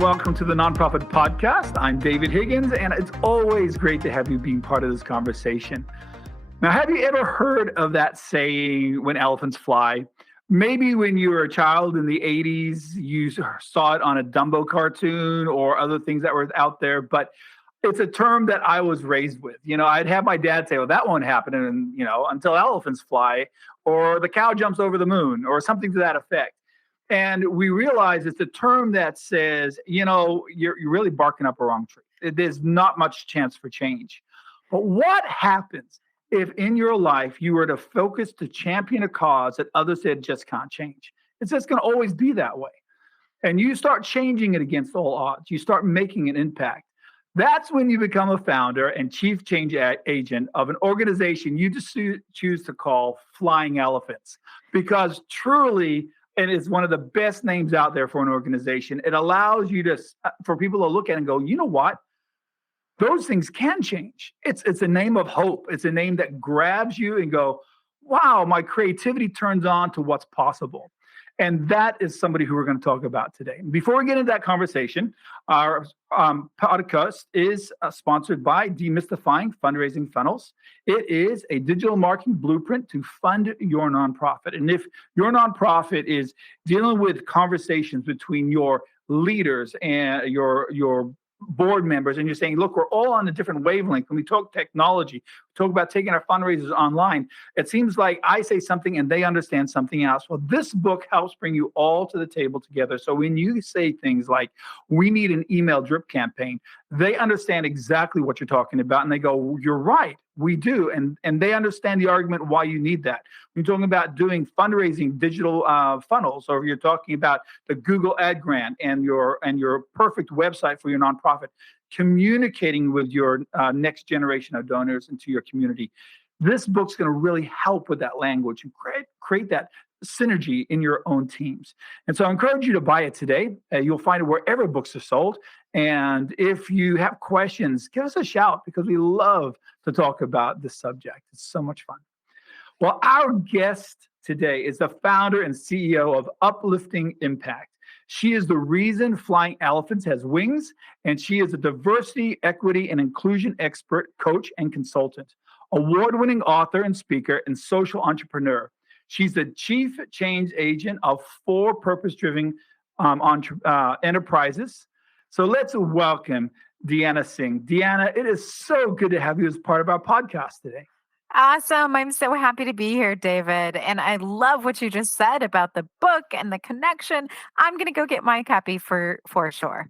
and welcome to the Nonprofit Podcast. I'm David Higgins, and it's always great to have you being part of this conversation. Now, have you ever heard of that saying, when elephants fly? Maybe when you were a child in the 80s, you saw it on a Dumbo cartoon or other things that were out there, but it's a term that I was raised with. I'd have my dad say, well, that won't happen, until elephants fly, or the cow jumps over the moon, or something to that effect. And we realize it's a term that says, you're really barking up a wrong tree. There's not much chance for change. But what happens if in your life you were to focus to champion a cause that others said just can't change? It's just going to always be that way. And you start changing it against all odds. You start making an impact. That's when you become a founder and chief change agent of an organization you just choose to call Flying Elephants. Because truly, and it's one of the best names out there for an organization. It allows you for people to look at it and go, you know what? Those things can change. It's a name of hope. It's a name that grabs you and go, wow, my creativity turns on to what's possible. And that is somebody who we're going to talk about today. Before we get into that conversation, our podcast is sponsored by Demystifying Fundraising Funnels. It is a digital marketing blueprint to fund your nonprofit. And if your nonprofit is dealing with conversations between your leaders and your board members, and you're saying, look, we're all on a different wavelength. When we talk technology, talk about taking our fundraisers online, it seems like I say something and they understand something else. Well, this book helps bring you all to the table together. So when you say things like, we need an email drip campaign, they understand exactly what you're talking about. And they go, you're right, we do. And they understand the argument why you need that. When you're talking about doing fundraising digital funnels, or you're talking about the Google ad grant and your perfect website for your nonprofit, communicating with your next generation of donors into your community. This book's going to really help with that language and create that synergy in your own teams. And so I encourage you to buy it today. You'll find it wherever books are sold. And if you have questions, give us a shout, because we love to talk about this subject. It's so much fun. Well, our guest today is the founder and CEO of Uplifting Impact. She is the reason Flying Elephants has wings, and she is a diversity, equity, and inclusion expert, coach, and consultant, award-winning author and speaker, and social entrepreneur. She's the chief change agent of 4 purpose-driven enterprises. So let's welcome Deanna Singh. Deanna, it is so good to have you as part of our podcast today. Awesome. I'm so happy to be here, David. And I love what you just said about the book and the connection. I'm going to go get my copy for sure.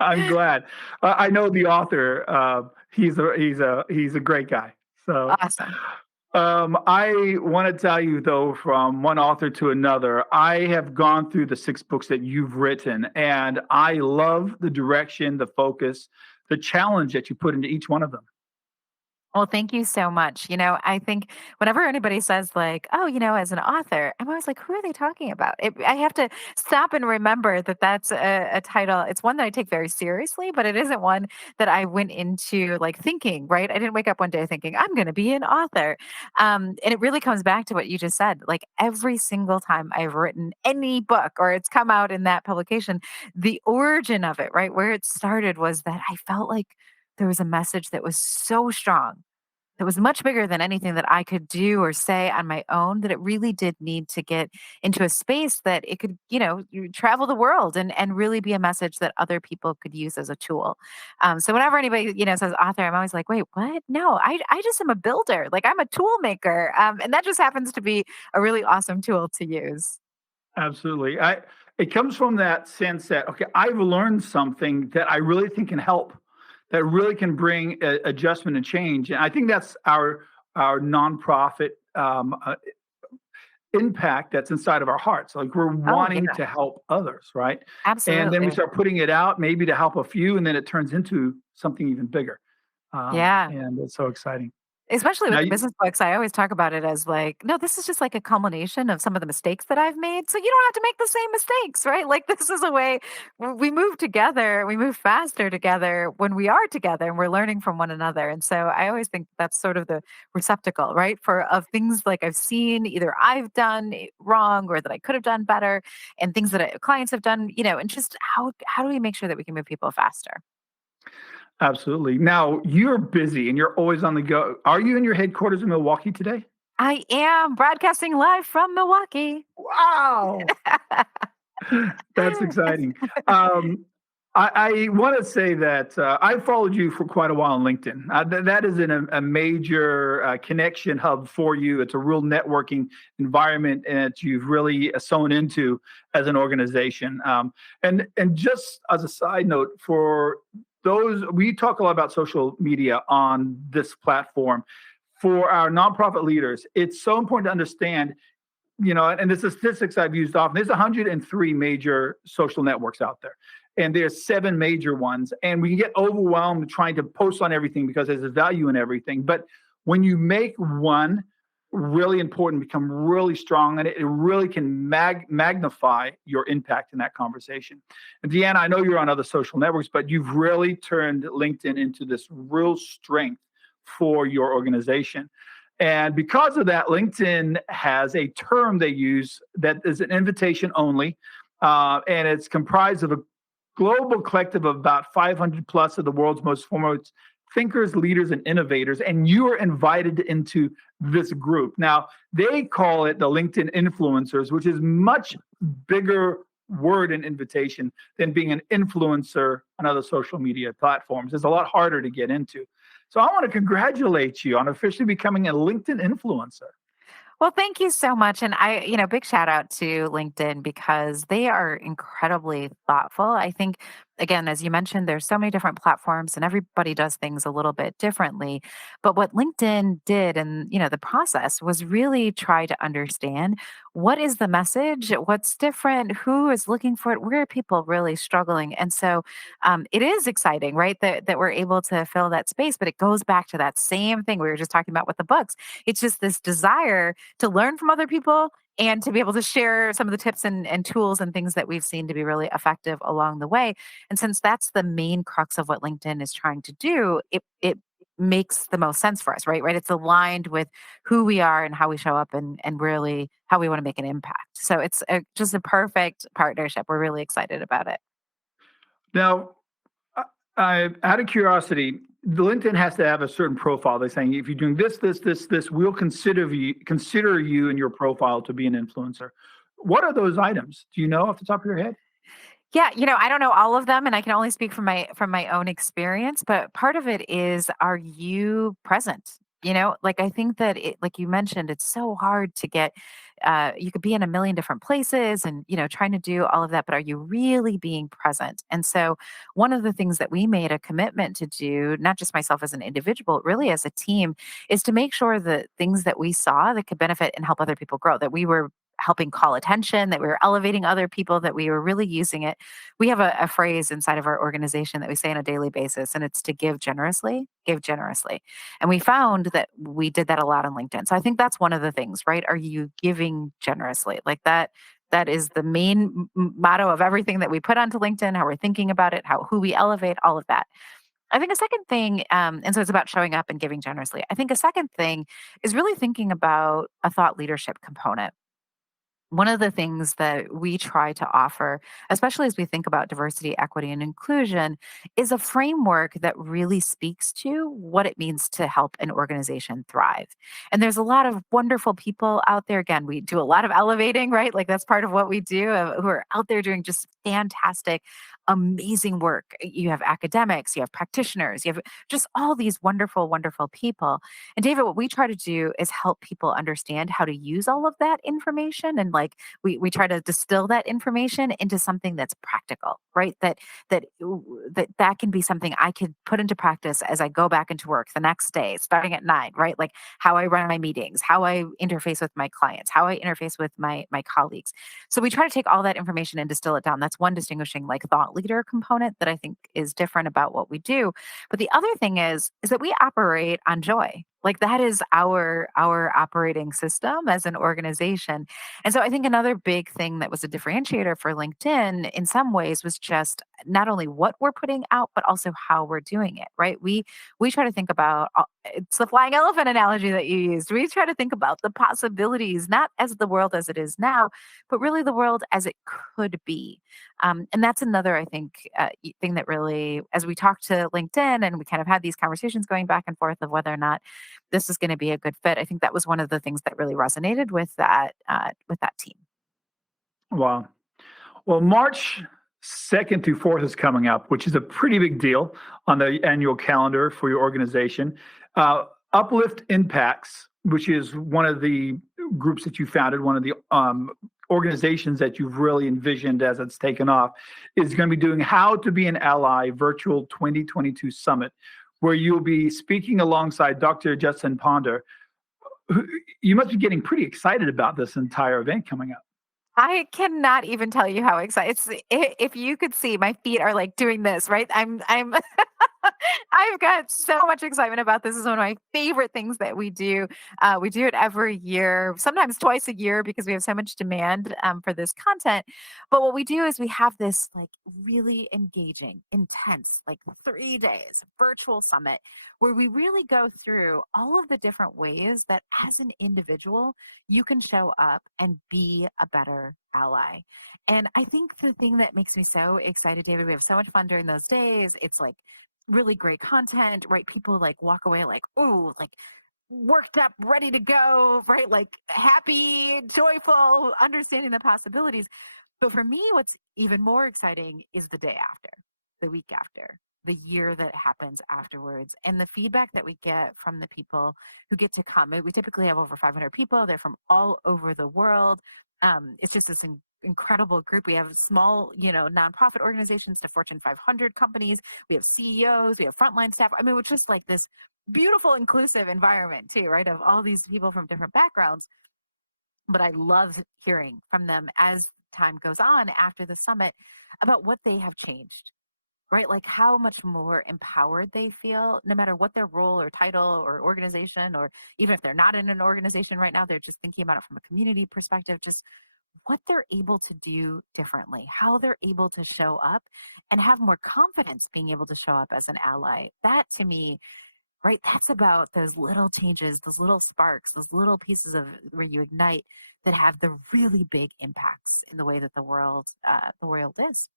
I'm glad. I know the author. He's a great guy. So awesome. I want to tell you, though, from one author to another, I have gone through the 6 books that you've written, and I love the direction, the focus, the challenge that you put into each one of them. Well, thank you so much. I think whenever anybody says like, oh, as an author, I'm always like, who are they talking about? I have to stop and remember that that's a title. It's one that I take very seriously, but it isn't one that I went into like thinking, right? I didn't wake up one day thinking I'm going to be an author. And it really comes back to what you just said. Like every single time I've written any book or it's come out in that publication, the origin of it, right? Where it started was that I felt like there was a message that was so strong, that was much bigger than anything that I could do or say on my own, that it really did need to get into a space that it could, travel the world and really be a message that other people could use as a tool. So whenever anybody, says author, I'm always like, wait, what? No, I just am a builder. Like I'm a tool maker. And that just happens to be a really awesome tool to use. Absolutely. It comes from that sense that, okay, I've learned something that I really think can help, that really can bring adjustment and change. And I think that's our nonprofit impact that's inside of our hearts. Like we're wanting to help others, right? Absolutely. And then we start putting it out, maybe to help a few, and then it turns into something even bigger. Yeah. And it's so exciting. Especially with Now, the business books, I always talk about it as like, no, this is just like a culmination of some of the mistakes that I've made. So you don't have to make the same mistakes, right? Like this is a way we move together, we move faster together when we are together and we're learning from one another. And so I always think that's sort of the receptacle, right? For of things like I've seen either I've done wrong or that I could have done better and things that clients have done, and just how do we make sure that we can move people faster? absolutely. Now, you're busy and you're always on the go. Are you in your headquarters in Milwaukee today? I am broadcasting live from Milwaukee. Wow. That's exciting. Um, I want to say that I followed you for quite a while on LinkedIn. That is a major connection hub for you. It's a real networking environment that you've really sewn into as an organization. And just as a side note, for those, we talk a lot about social media on this platform. For our nonprofit leaders, it's so important to understand, and the statistics I've used often, there's 103 major social networks out there. And there's 7 major ones. And we can get overwhelmed trying to post on everything because there's a value in everything. But when you make one really important, become really strong, and it really can magnify your impact in that conversation. And Deanna, I know you're on other social networks, but you've really turned LinkedIn into this real strength for your organization. And because of that, LinkedIn has a term they use that is an invitation only. And it's comprised of a global collective of about 500 plus of the world's most foremost thinkers, leaders, and innovators. And you are invited into this group. Now, they call it the LinkedIn influencers, which is much bigger word and invitation than being an influencer on other social media platforms. It's a lot harder to get into. So I want to congratulate you on officially becoming a LinkedIn influencer. Well, thank you so much. And big shout out to LinkedIn because they are incredibly thoughtful. I think, again, as you mentioned, there's so many different platforms and everybody does things a little bit differently. But what LinkedIn did and, the process was really try to understand what is the message, what's different, who is looking for it, where are people really struggling. And so it is exciting, right, that we're able to fill that space. But it goes back to that same thing we were just talking about with the books. It's just this desire to learn from other people and to be able to share some of the tips and tools and things that we've seen to be really effective along the way. And since that's the main crux of what LinkedIn is trying to do, it makes the most sense for us, right? Right. It's aligned with who we are and how we show up and really how we want to make an impact. So it's just a perfect partnership. We're really excited about it. Now, out of curiosity, the LinkedIn has to have a certain profile. They're saying if you're doing this, we'll consider you in your profile to be an influencer. What are those items? Do you know off the top of your head? Yeah, I don't know all of them and I can only speak from my own experience, but part of it is are you present? Like I think that like you mentioned, it's so hard to get you could be in a million different places and trying to do all of that, but are you really being present? And so one of the things that we made a commitment to do, not just myself as an individual, really as a team, is to make sure that things that we saw that could benefit and help other people grow, that we were helping call attention, that we were elevating other people, that we were really using it. We have a phrase inside of our organization that we say on a daily basis, and it's to give generously, give generously. And we found that we did that a lot on LinkedIn. So I think that's one of the things, right? Are you giving generously? Like that is the main motto of everything that we put onto LinkedIn, how we're thinking about it, who we elevate, all of that. I think a second thing, and so it's about showing up and giving generously. I think a second thing is really thinking about a thought leadership component. One of the things that we try to offer, especially as we think about diversity, equity, and inclusion, is a framework that really speaks to what it means to help an organization thrive. And there's a lot of wonderful people out there. Again, we do a lot of elevating, right? Like that's part of what we do, who are out there doing just fantastic, amazing work. You have academics, you have practitioners, you have just all these wonderful, wonderful people. And David, what we try to do is help people understand how to use all of that information. And like we try to distill that information into something that's practical, right? That can be something I could put into practice as I go back into work the next day, starting at 9, right? Like how I run my meetings, how I interface with my clients, how I interface with my colleagues. So we try to take all that information and distill it down. That's one distinguishing like thought leader component that I think is different about what we do. But the other thing is that we operate on joy. Like that is our operating system as an organization. And so I think another big thing that was a differentiator for LinkedIn in some ways was just not only what we're putting out, but also how we're doing it, right? We try to think about it's the flying elephant analogy that you used. We try to think about the possibilities, not as the world as it is now, but really the world as it could be. And that's another, I think, thing that really, as we talked to LinkedIn and we kind of had these conversations going back and forth of whether or not this is going to be a good fit. I think that was one of the things that really resonated with that team. Wow. Well, March 2nd through 4th is coming up, which is a pretty big deal on the annual calendar for your organization. Uplift Impacts, which is one of the groups that you founded, one of the organizations that you've really envisioned as it's taken off, is going to be doing How to Be an Ally Virtual 2022 Summit, where you'll be speaking alongside Dr. Justin Ponder. You must be getting pretty excited about this entire event coming up. I cannot even tell you how excited. If you could see, my feet are like doing this, right? I'm I've got so much excitement about this. This is one of my favorite things that we do. We do it every year, sometimes twice a year because we have so much demand for this content. But what we do is we have this like really engaging, intense, like 3 days virtual summit where we really go through all of the different ways that as an individual, you can show up and be a better ally. And I think the thing that makes me so excited, David, we have so much fun during those days. It's like really great content, right? People like walk away like, oh, like worked up, ready to go, right? Like happy, joyful, understanding the possibilities. But for me, what's even more exciting is the day after, the week after, the year that happens afterwards, and the feedback that we get from the people who get to come. We typically have over 500 people. They're from all over the world. It's just this incredible group. We have small, nonprofit organizations to Fortune 500 companies. We have CEOs, we have frontline staff. I mean, it's just like this beautiful, inclusive environment too, right? Of all these people from different backgrounds. But I love hearing from them as time goes on after the summit about what they have changed, right? Like how much more empowered they feel, no matter what their role or title or organization, or even if they're not in an organization right now, they're just thinking about it from a community perspective, just what they're able to do differently, how they're able to show up and have more confidence being able to show up as an ally. That to me, right, that's about those little changes, those little sparks, those little pieces of where you ignite that have the really big impacts in the way that the world is.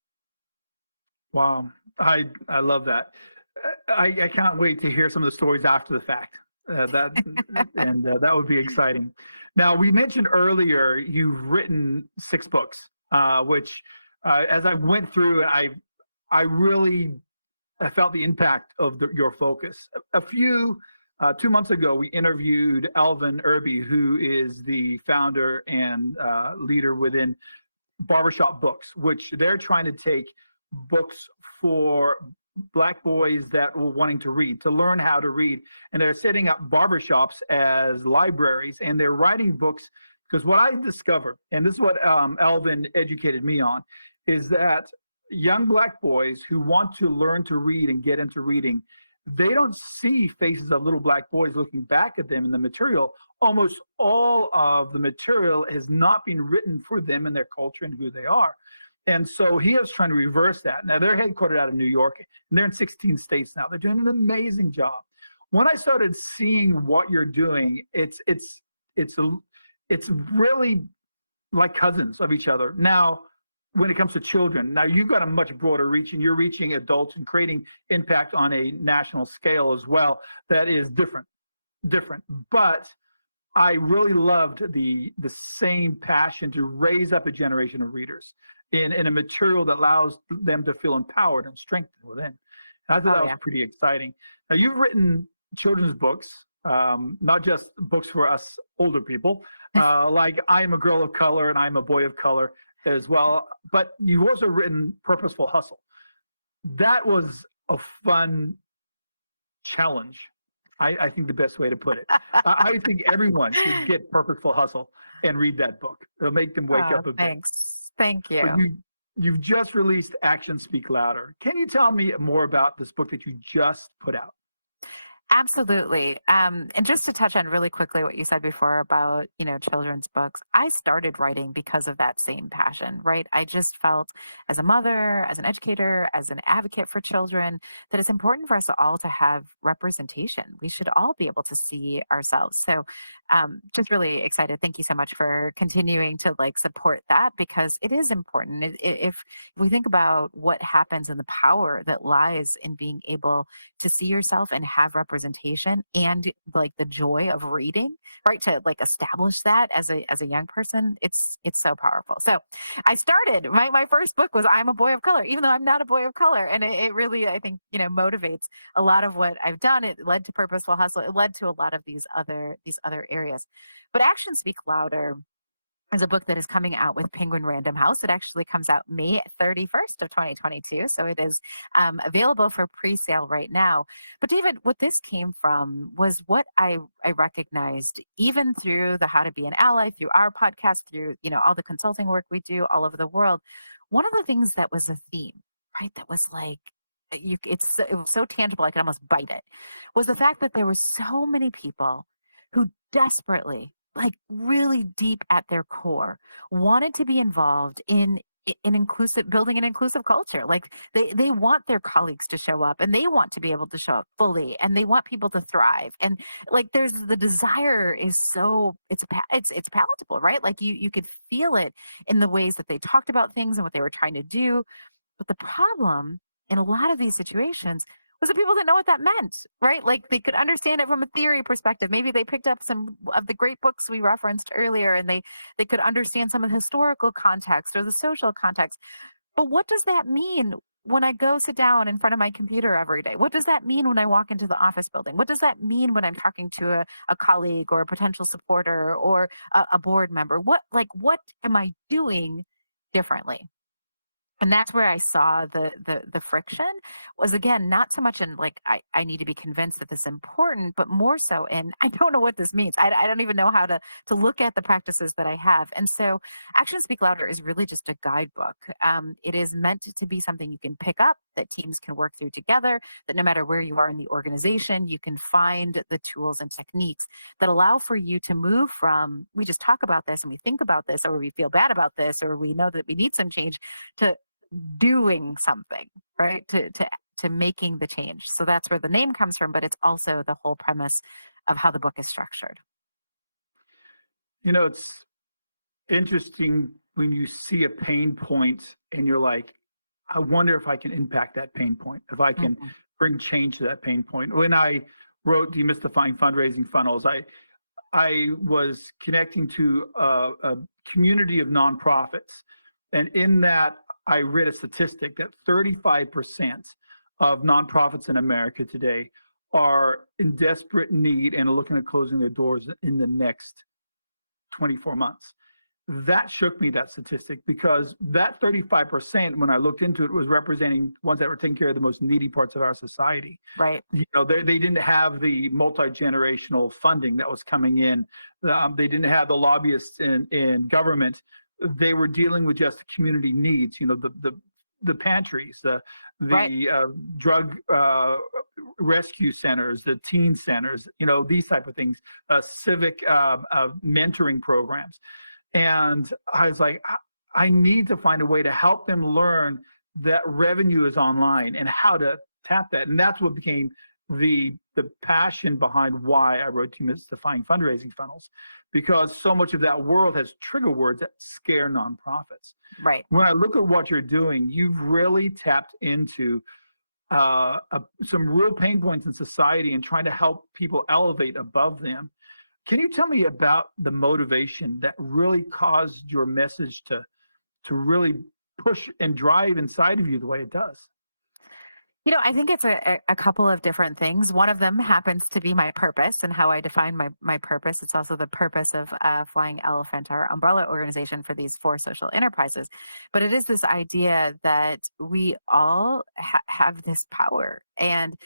Wow, I love that. I can't wait to hear some of the stories after the fact. That and that would be exciting. Now, we mentioned earlier you've written 6 books, which as I went through, I really felt the impact of your focus. A few 2 months ago, we interviewed Alvin Irby, who is the founder and leader within Barbershop Books, which they're trying to take books for Black boys that were wanting to read, to learn how to read. And they're setting up barbershops as libraries, and they're writing books. Because what I discovered, and this is what Alvin educated me on, is that young Black boys who want to learn to read and get into reading, they don't see faces of little Black boys looking back at them in the material. Almost all of the material has not been written for them and their culture and who they are. And so he was trying to reverse that. Now they're headquartered out of New York, and they're in 16 states now. They're doing an amazing job. When I started seeing what you're doing, it's really like cousins of each other. Now, when it comes to children, now you've got a much broader reach, and you're reaching adults and creating impact on a national scale as well. That is different. But I really loved the same passion to raise up a generation of readers in a material that allows them to feel empowered and strengthened within. And I thought that was pretty exciting. Now, you've written children's books, not just books for us older people, like I Am a Girl of Color and I'm a Boy of Color as well. But you've also written Purposeful Hustle. That was a fun challenge. I think the best way to put it. I think everyone should get Purposeful Hustle and read that book. It'll make them wake up a bit. Thanks. Thank you. But you've just released Actions Speak Louder. Can you tell me more about this book that you just put out? Absolutely. And just to touch on really quickly what you said before about, children's books, I started writing because of that same passion, right? I just felt as a mother, as an educator, as an advocate for children, that it's important for us all to have representation. We should all be able to see ourselves. So just really excited. Thank you so much for continuing to like support that because it is important. If we think about what happens and the power that lies in being able to see yourself and have representation and like the joy of reading, right? To like establish that as a young person, it's so powerful. So I started my first book was I'm a Boy of Color, even though I'm not a boy of color. And it really, I think, motivates a lot of what I've done. It led to Purposeful Hustle. It led to a lot of these other areas. But actions speak louder is a book that is coming out with Penguin Random House. It actually comes out May 31st of 2022. So it is available for pre-sale right now. But David, what this came from was what I recognized even through the How to Be an Ally, through our podcast, through, all the consulting work we do all over the world. One of the things that was a theme, right? That was like, it was so tangible I could almost bite it was the fact that there were so many people who desperately, like really deep at their core, wanted to be involved in inclusive building an inclusive culture. Like they want their colleagues to show up and they want to be able to show up fully and they want people to thrive. And like there's the desire is so it's palatable, right? Like you could feel it in the ways that they talked about things and what they were trying to do. But the problem in a lot of these situations was that people didn't know what that meant, right? Like they could understand it from a theory perspective. Maybe they picked up some of the great books we referenced earlier and they could understand some of the historical context or the social context. But what does that mean when I go sit down in front of my computer every day? What does that mean when I walk into the office building? What does that mean when I'm talking to a colleague or a potential supporter or a board member? What am I doing differently? And that's where I saw the friction was again not so much in like I need to be convinced that this is important, but more so in I don't know what this means. I don't even know how to look at the practices that I have. And so Action Speak Louder is really just a guidebook. It is meant to be something you can pick up that teams can work through together. That no matter where you are in the organization, you can find the tools and techniques that allow for you to move from we just talk about this and we think about this, or we feel bad about this, or we know that we need some change to doing something, right? To making the change. So that's where the name comes from, but it's also the whole premise of how the book is structured. It's interesting when you see a pain point and you're like, I wonder if I can impact that pain point, if I can Mhm. bring change to that pain point. When I wrote Demystifying Fundraising Funnels, I was connecting to a community of nonprofits. And in that, I read a statistic that 35% of nonprofits in America today are in desperate need and are looking at closing their doors in the next 24 months. That shook me, that statistic, because that 35%, when I looked into it, was representing ones that were taking care of the most needy parts of our society. Right. They didn't have the multi-generational funding that was coming in. They didn't have the lobbyists in government. They were dealing with just community needs, the pantries, Right. the drug rescue centers, the teen centers, these type of things, civic mentoring programs. And I was like, I need to find a way to help them learn that revenue is online and how to tap that. And that's what became the passion behind why I wrote Demystifying Fundraising Funnels, because so much of that world has trigger words that scare nonprofits. Right. When I look at what you're doing, you've really tapped into some real pain points in society and trying to help people elevate above them. Can you tell me about the motivation that really caused your message to really push and drive inside of you the way it does? I think it's a couple of different things. One of them happens to be my purpose and how I define my purpose. It's also the purpose of Flying Elephant, our umbrella organization for these four social enterprises. But it is this idea that we all have this power. And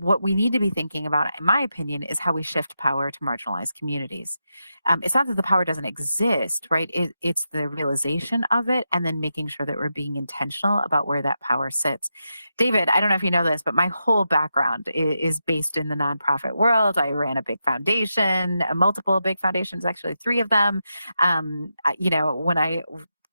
what we need to be thinking about, in my opinion, is how we shift power to marginalized communities. It's not that the power doesn't exist, right? It's the realization of it and then making sure that we're being intentional about where that power sits. David, I don't know if you know this, but my whole background is based in the nonprofit world. I ran a big foundation, multiple big foundations, actually three of them. When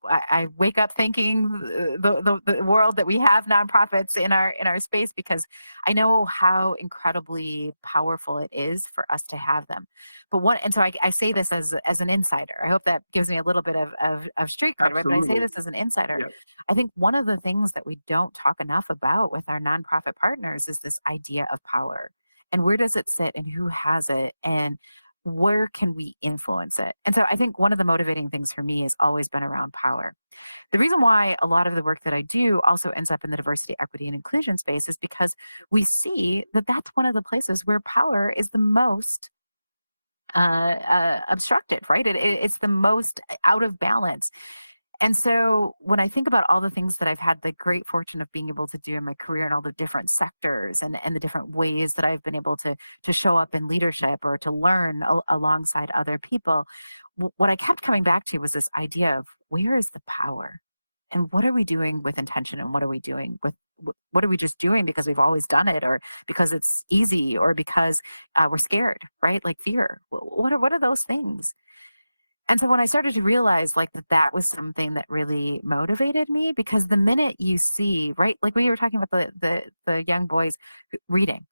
I wake up thanking the world that we have nonprofits in our space, because I know how incredibly powerful it is for us to have them. But what and so I say this as an insider. I hope that gives me a little bit of street cred, right? But I say Absolutely. this as an insider. Yeah. I think one of the things that we don't talk enough about with our nonprofit partners is this idea of power, and where does it sit and who has it, and where can we influence it? And so I think one of the motivating things for me has always been around power. The reason why a lot of the work that I do also ends up in the diversity, equity, and inclusion space is because we see that that's one of the places where power is the most obstructed, right? It's the most out of balance. And so when I think about all the things that I've had the great fortune of being able to do in my career and all the different sectors and the different ways that I've been able to show up in leadership or to learn alongside other people, what I kept coming back to was this idea of where is the power? And what are we doing with intention? And what are we doing with what are we just doing because we've always done it, or because it's easy, or because we're scared, right? Like fear. What are those things? And so when I started to realize like that was something that really motivated me, because the minute you see, right, like we were talking about the young boys reading,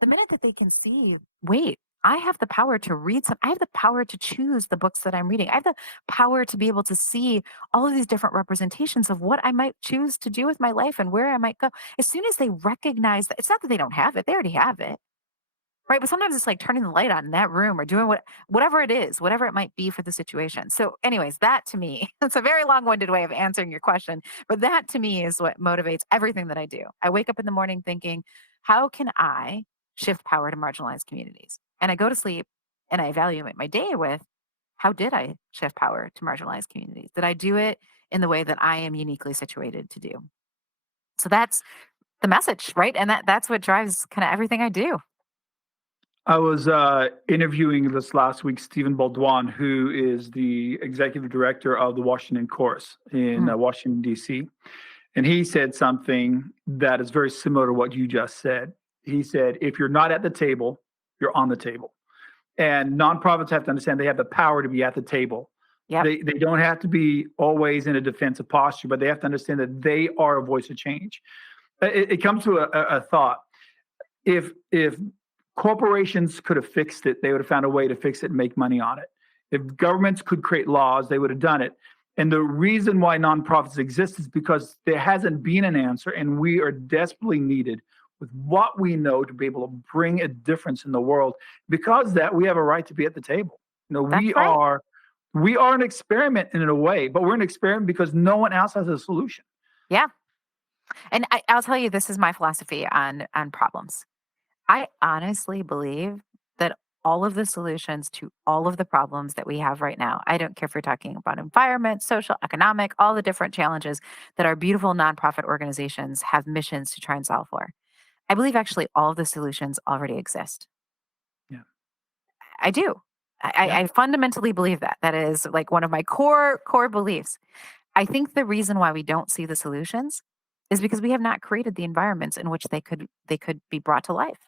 the minute that they can see, wait, I have the power to read some, I have the power to choose the books that I'm reading. I have the power to be able to see all of these different representations of what I might choose to do with my life and where I might go. As soon as they recognize that, it's not that they don't have it, they already have it. Right, but sometimes it's like turning the light on in that room or doing whatever it is, whatever it might be for the situation. So anyways, that to me, it's a very long-winded way of answering your question, but that to me is what motivates everything that I do. I wake up in the morning thinking, how can I shift power to marginalized communities? And I go to sleep and I evaluate my day with, how did I shift power to marginalized communities? Did I do it in the way that I am uniquely situated to do? So that's the message, right? And that's what drives kind of everything I do. I was interviewing this last week Stephen Baldwin, who is the executive director of the Washington Chorus in Mm, Washington, D.C. And he said something that is very similar to what you just said. He said, if you're not at the table, you're on the table. And nonprofits have to understand they have the power to be at the table. yep, They don't have to be always in a defensive posture, but they have to understand that they are a voice of change. It comes to a thought. If corporations could have fixed it, they would have found a way to fix it and make money on it. If governments could create laws, they would have done it. And the reason why nonprofits exist is because there hasn't been an answer, and we are desperately needed with what we know to be able to bring a difference in the world. Because that we have a right to be at the table. You know, that's right. we are an experiment in a way, but we're an experiment because no one else has a solution. Yeah. And I'll tell you, this is my philosophy on problems. I honestly believe that all of the solutions to all of the problems that we have right now, I don't care if you're talking about environment, social, economic, all the different challenges that our beautiful nonprofit organizations have missions to try and solve for. I believe actually all of the solutions already exist. Yeah. I do. Yeah. I fundamentally believe that. That is like one of my core beliefs. I think the reason why we don't see the solutions is because we have not created the environments in which they could be brought to life.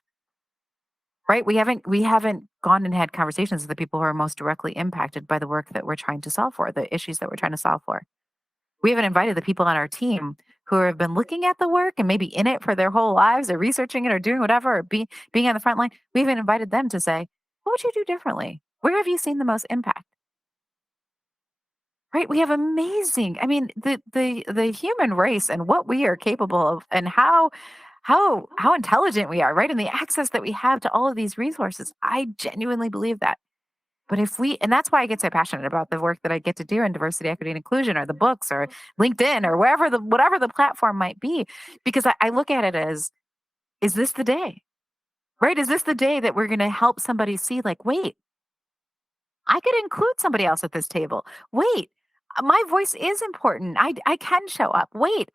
Right? We haven't gone and had conversations with the people who are most directly impacted by the work that we're trying to solve for, the issues that we're trying to solve for. We haven't invited the people on our team who have been looking at the work and maybe in it for their whole lives, or researching it or doing whatever, or being on the front line. We haven't invited them to say, what would you do differently? Where have you seen the most impact? Right? We have amazing. I mean, the human race and what we are capable of, and how intelligent we are, right? And the access that we have to all of these resources. I genuinely believe that. But if we, and that's why I get so passionate about the work that I get to do in diversity, equity, and inclusion, or the books, or LinkedIn, or wherever whatever the platform might be, because I look at it as, is this the day? Right? Is this the day that we're going to help somebody see, like, wait, I could include somebody else at this table. Wait, my voice is important. I can show up. Wait,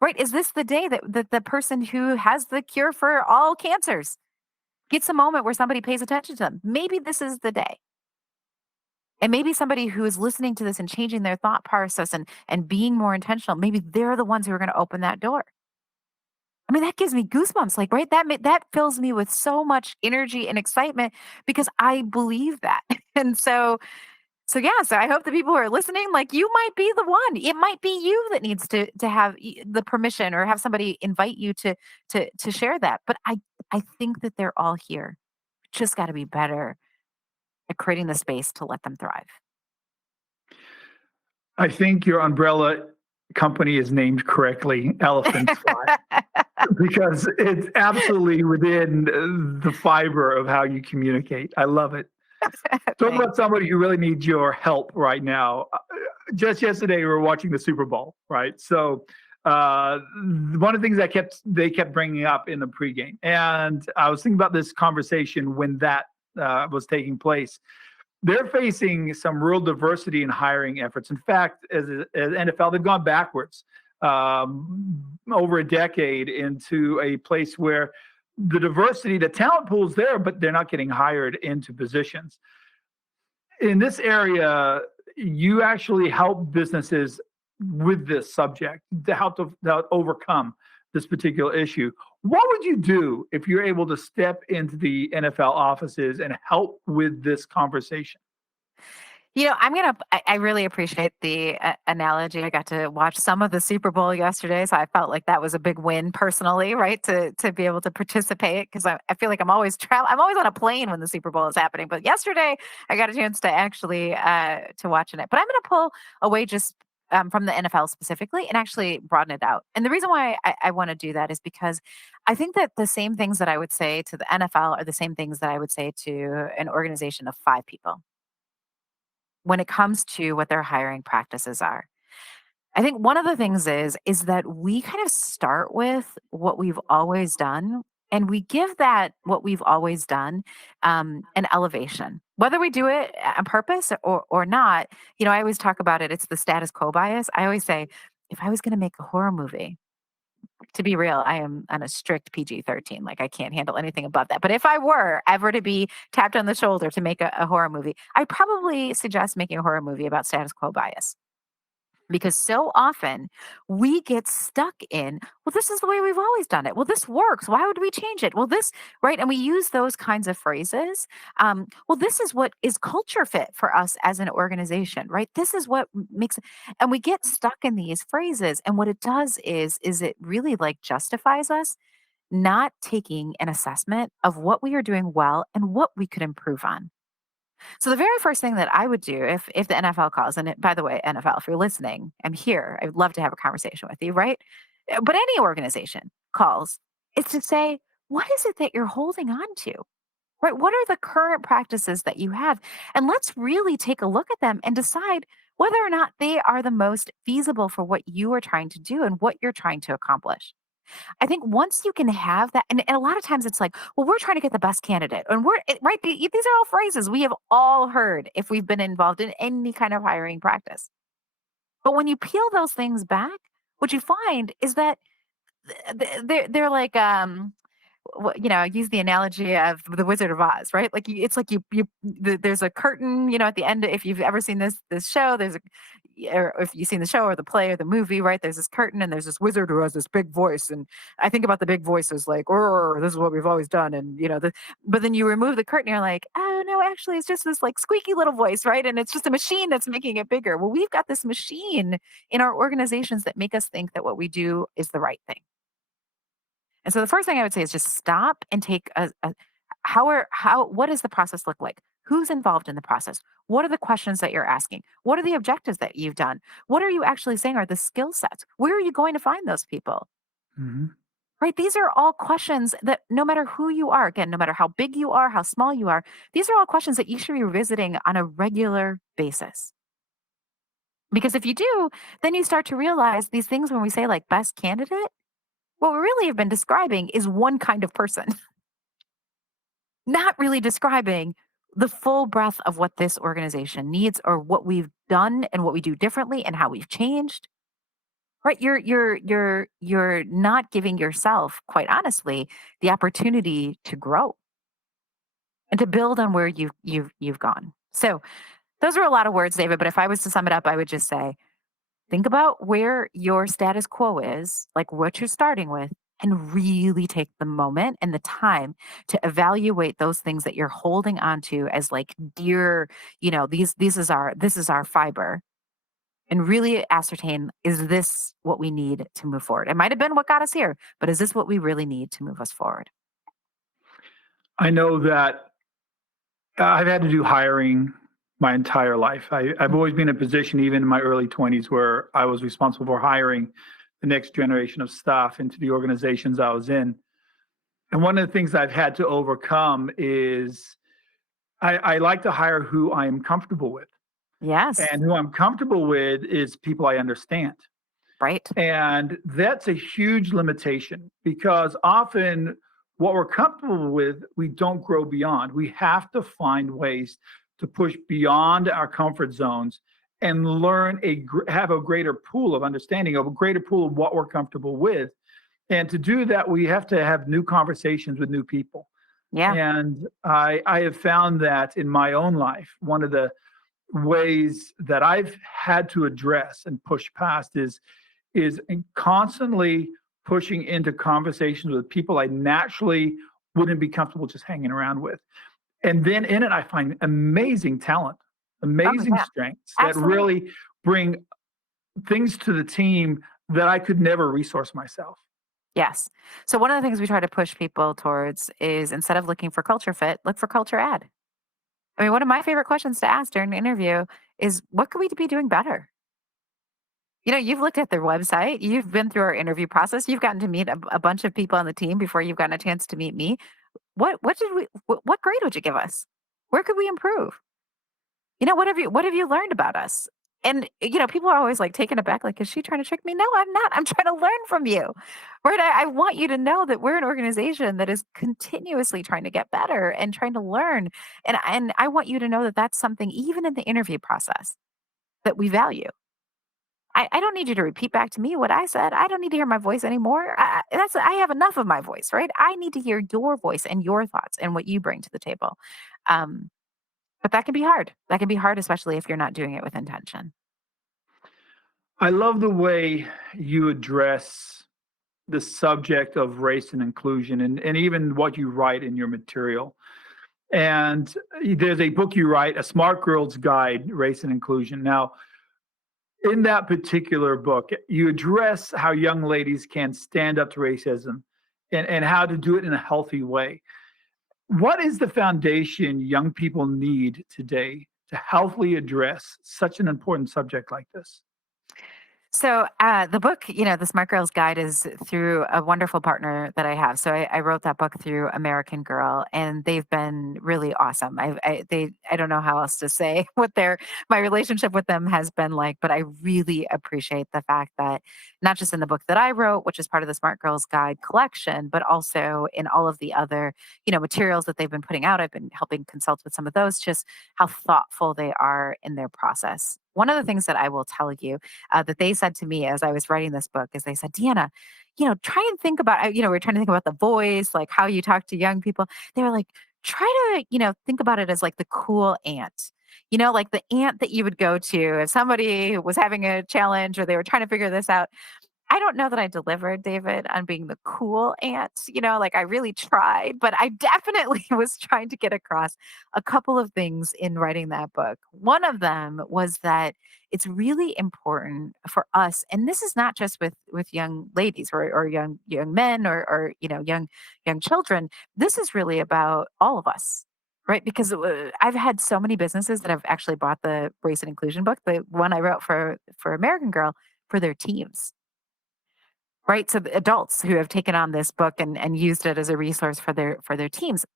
right? Is this the day that the person who has the cure for all cancers gets a moment where somebody pays attention to them? Maybe this is the day. And maybe somebody who is listening to this and changing their thought process and being more intentional, maybe they're the ones who are going to open that door. I mean, that gives me goosebumps, like, right? That fills me with so much energy and excitement because I believe that. And so yeah, so I hope the people who are listening, like, you might be the one. It might be you that needs to have the permission or have somebody invite you to share that. But I think that they're all here. Just got to be better at creating the space to let them thrive. I think your umbrella company is named correctly, Elephants Fly, because it's absolutely within the fiber of how you communicate. I love it. Talk Thanks. about somebody who really needs your help right now. Just yesterday, we were watching the Super Bowl, right? So one of the things they kept bringing up in the pregame, and I was thinking about this conversation when that was taking place. They're facing some real diversity in hiring efforts. In fact, as NFL, they've gone backwards over a decade into a place where the diversity, the talent pool is there, but they're not getting hired into positions. In this area, you actually help businesses with this subject to help to overcome this particular issue. What would you do if you're able to step into the NFL offices and help with this conversation? I really appreciate the analogy. I got to watch some of the Super Bowl yesterday, so I felt like that was a big win personally, right? To be able to participate because I feel like I'm always on a plane when the Super Bowl is happening. But yesterday, I got a chance to actually to watch it. But I'm going to pull away just from the NFL specifically and actually broaden it out. And the reason why I want to do that is because I think that the same things that I would say to the NFL are the same things that I would say to an organization of 5 people when it comes to what their hiring practices are. I think one of the things is that we kind of start with what we've always done and we give that what we've always done an elevation. Whether we do it on purpose or not, I always talk about it. It's the status quo bias. I always say, if I was going to make a horror movie, to be real, I am on a strict PG-13. Like I can't handle anything above that. But if I were ever to be tapped on the shoulder to make a horror movie, I'd probably suggest making a horror movie about status quo bias. Because so often we get stuck in, well, this is the way we've always done it. Well, this works. Why would we change it? Well, this, right? And we use those kinds of phrases. Well, this is what is culture fit for us as an organization, right? This is what makes, and we get stuck in these phrases. And what it does is it really like justifies us not taking an assessment of what we are doing well and what we could improve on. So the very first thing that I would do if the NFL calls, and by the way, NFL, if you're listening, I'm here. I'd love to have a conversation with you, right? But any organization calls, is to say, what is it that you're holding on to? Right? What are the current practices that you have? And let's really take a look at them and decide whether or not they are the most feasible for what you are trying to do and what you're trying to accomplish. I think once you can have that, and a lot of times it's like, well, we're trying to get the best candidate. And right, these are all phrases we have all heard if we've been involved in any kind of hiring practice. But when you peel those things back, what you find is that they're like, use the analogy of the Wizard of Oz, right? Like it's like there's a curtain, at the end. If you've ever seen this show, or if you've seen the show or the play or the movie, right? There's this curtain and there's this wizard who has this big voice, and I think about the big voices like, "Oh, this is what we've always done," and but then you remove the curtain, you're like, "Oh no, actually, it's just this like squeaky little voice, right? And it's just a machine that's making it bigger." Well, we've got this machine in our organizations that make us think that what we do is the right thing. And so the first thing I would say is just stop and take what does the process look like? Who's involved in the process? What are the questions that you're asking? What are the objectives that you've done? What are you actually saying are the skill sets? Where are you going to find those people? Mhm. Right? These are all questions that no matter who you are, again, no matter how big you are, how small you are, these are all questions that you should be revisiting on a regular basis. Because if you do, then you start to realize these things when we say like best candidate, what we really have been describing is one kind of person, not really describing the full breadth of what this organization needs or what we've done and what we do differently and how we've changed. Right, you're not giving yourself, quite honestly, the opportunity to grow and to build on where you've gone. So those are a lot of words, David, but if I was to sum it up, I would just say, think about where your status quo is, like what you're starting with, and really take the moment and the time to evaluate those things that you're holding on to as like dear, this is our fiber, and really ascertain, is this what we need to move forward? It might have been what got us here, but is this what we really need to move us forward? I know that I've had to do hiring my entire life. I've always been in a position, even in my early 20s, where I was responsible for hiring the next generation of staff into the organizations I was in. And one of the things I've had to overcome is I like to hire who I am comfortable with. Yes, And who I'm comfortable with is people I understand. right. And that's a huge limitation because often what we're comfortable with, we don't grow beyond. We have to find ways to push beyond our comfort zones and learn have a greater pool of understanding, of a greater pool of what we're comfortable with. And to do that, we have to have new conversations with new people. Yeah. And I have found that in my own life, one of the ways that I've had to address and push past is constantly pushing into conversations with people I naturally wouldn't be comfortable just hanging around with. And then in it, I find amazing talent, Oh, amazing yeah. strengths that Absolutely. really bring things to the team that I could never resource myself. Yes. So one of the things we try to push people towards is, instead of looking for culture fit, look for culture add. I mean, one of my favorite questions to ask during an interview is, what could we be doing better? You've looked at their website, you've been through our interview process, you've gotten to meet a bunch of people on the team before you've gotten a chance to meet me. What grade would you give us? Where could we improve? What have you learned about us? And people are always like taken aback, like, is she trying to trick me? No, I'm not. I'm trying to learn from you. Right. I want you to know that we're an organization that is continuously trying to get better and trying to learn. And I want you to know that that's something, even in the interview process, that we value. I don't need you to repeat back to me what I said. I don't need to hear my voice anymore. I have enough of my voice, right? I need to hear your voice and your thoughts and what you bring to the table. Um, but that can be hard. That can be hard, especially if you're not doing it with intention. I love the way you address the subject of race and inclusion and even what you write in your material. And there's a book you write, A Smart Girl's Guide, Race and Inclusion. Now, in that particular book, you address how young ladies can stand up to racism and how to do it in a healthy way. What is the foundation young people need today to healthily address such an important subject like this? So the book, The Smart Girl's Guide, is through a wonderful partner that I have. So I wrote that book through American Girl, and they've been really awesome. I don't know how else to say what my relationship with them has been like, but I really appreciate the fact that not just in the book that I wrote, which is part of the Smart Girl's Guide collection, but also in all of the other materials that they've been putting out. I've been helping consult with some of those, just how thoughtful they are in their process. One of the things that I will tell you, that they said to me as I was writing this book, is they said, Deanna, try and think about, we're trying to think about the voice, like how you talk to young people. They were like, try to, think about it as like the cool aunt. Like the aunt that you would go to if somebody was having a challenge or they were trying to figure this out. I don't know that I delivered, David, on being the cool aunt. Like I really tried, but I definitely was trying to get across a couple of things in writing that book. One of them was that it's really important for us, and this is not just with young ladies or young men or young children. This is really about all of us. Right, because I've had so many businesses that have actually bought the race and inclusion book, the one I wrote for American Girl, for their teams. Right, so the adults who have taken on this book and used it as a resource for their teams.